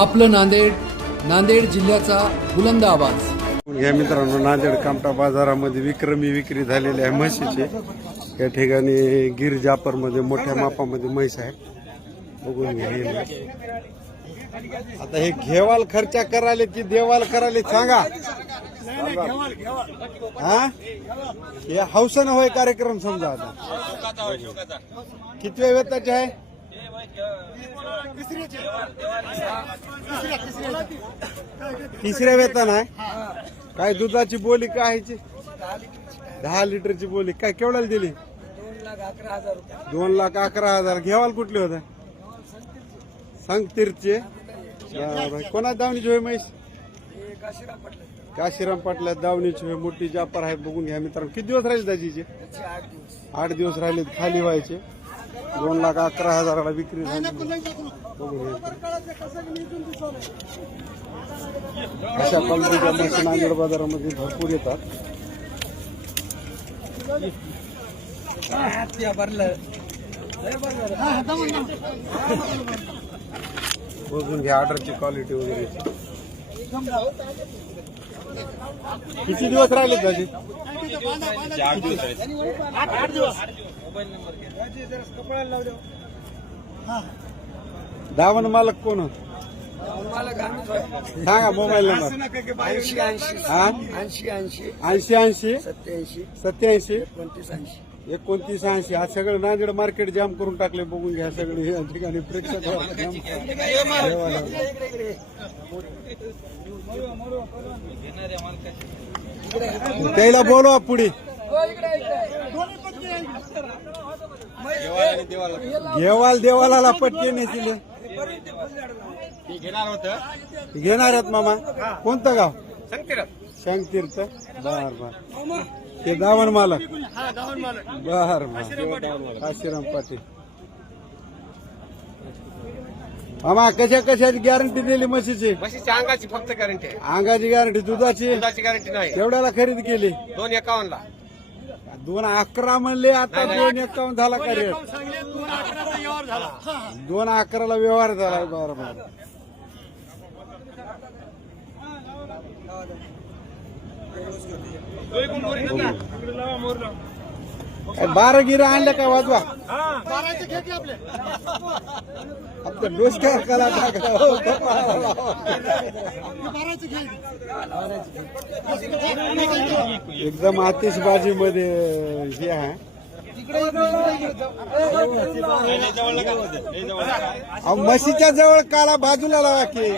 आपलं नांदेड नांदेड जिल्ह्याचा बुलंद आवाज. या मित्रांनो नांदेड कामटा बाजारामध्ये विक्रमी विक्री झालेली आहे म्हशीची. या ठिकाणी गिर जापरमध्ये मोठ्या मापामध्ये म्हैस आहे. बघून घ्या आता हे घेवाल खर्चा कराले की देवाल कराले सांगा. हा? हे हौसानं होय कार्यक्रम समजा आता. किती वेळ वेताचे आहे? तिसऱ्या वेतन आहे. काय दुधाची बोली कायची दहा लिटरची बोली. काय केवढ्याला दिली? दोन लाख अकरा हजार. घेवाल कुठले होते? संगतीरचे. कोणा दावणीची होय महेश काशीराम पाटला दावणीची होय. मोठी जापर आहे बघून घ्या मित्रांनो. किती दिवस राहिले त्याची आठ दिवस राहिले खाली व्हायचे. दोन लाख अकरा हजाराला विक्री झाली. अशा क्वालिटीच्या मशीन नांदेड बाजारामध्ये भरपूर येतात. बघून घ्या ऑर्डरची क्वालिटी वगैरे. किती दिवस राहिले त्याचे दावण मालक कोण? सांगा मोबाईल नंबर. ऐंशी ऐंशी. हा? ऐंशी ऐंशी. ऐंशी ऐंशी? सत्याऐंशी. सत्याऐंशी? एकोणतीस ऐंशी. एकोणतीस ऐंशी. आज सगळं नांदेड मार्केट जाम करून टाकले बघून घ्या सगळे. या ठिकाणी प्रेक्षक. त्याला बोलवा पुढे. घेवाल देवाला पटके नाही तिले घेणार आहेत मामा. कोणतं गाव? शंकतीर्थ बर बर. ते दावण मालक. बर बर. आशिराम पाटील. मामा कशा कशाची गॅरंटी दिली म्हशीची? म्हशीच्या अंगाची फक्त गॅरंटी अंगाची गॅरंटी दुधाची? दुधाची गॅरंटी नाही. केवढ्याला खरेदी केली? दोन एकावन्न ला दोन अकरा म्हणले आता दोन एकावन्न झाला का रेट दोन अकराला व्यवहार झाला बरं बरं. बारा गिरा आणल्या काय वाजवा? आपल्या कला हो. एकदम आतिषबाजी मध्ये हे आहे. म्हशीच्या जवळ काला बाजूला लावा की.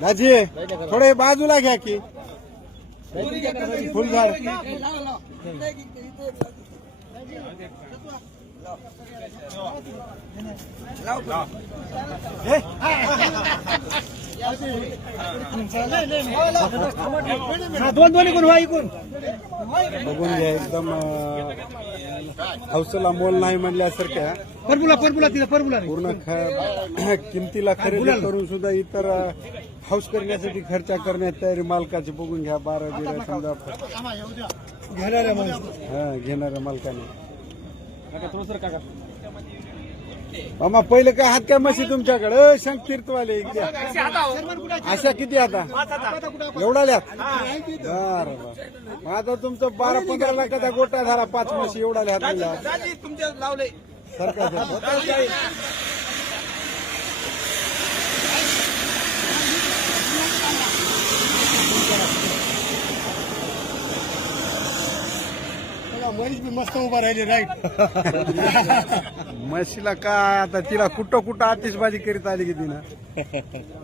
दाजी थोडे बाजूला घ्या की. दोन व्हा इकून बघून घ्या एकदम हौसला मोल नाही म्हणल्यासारख्या. परबुला परबुला तिला परबुला पूर्ण किमतीला खरेदी करून सुद्धा इतर हाऊस करण्यासाठी खर्च करण्यात तयारी मालकाची बघून घ्या बारा बिरा समजा. घेणाऱ्या हा घेणाऱ्या मालकाने. मामा पहिले काय हात काय मशी तुमच्याकडे? शंख तीर्थवाले. अशा किती आता? एवढा ल्यात बर आता तुमचं बारा पंधरा लाखाचा गोटा झाला पाच म्हशी एवढा लावले. सरकार बी मस्त उभा राहिले राईट म्हशीला काय आता तिला कुठं कुठं आतिषबाजी करीत आली की तिनं?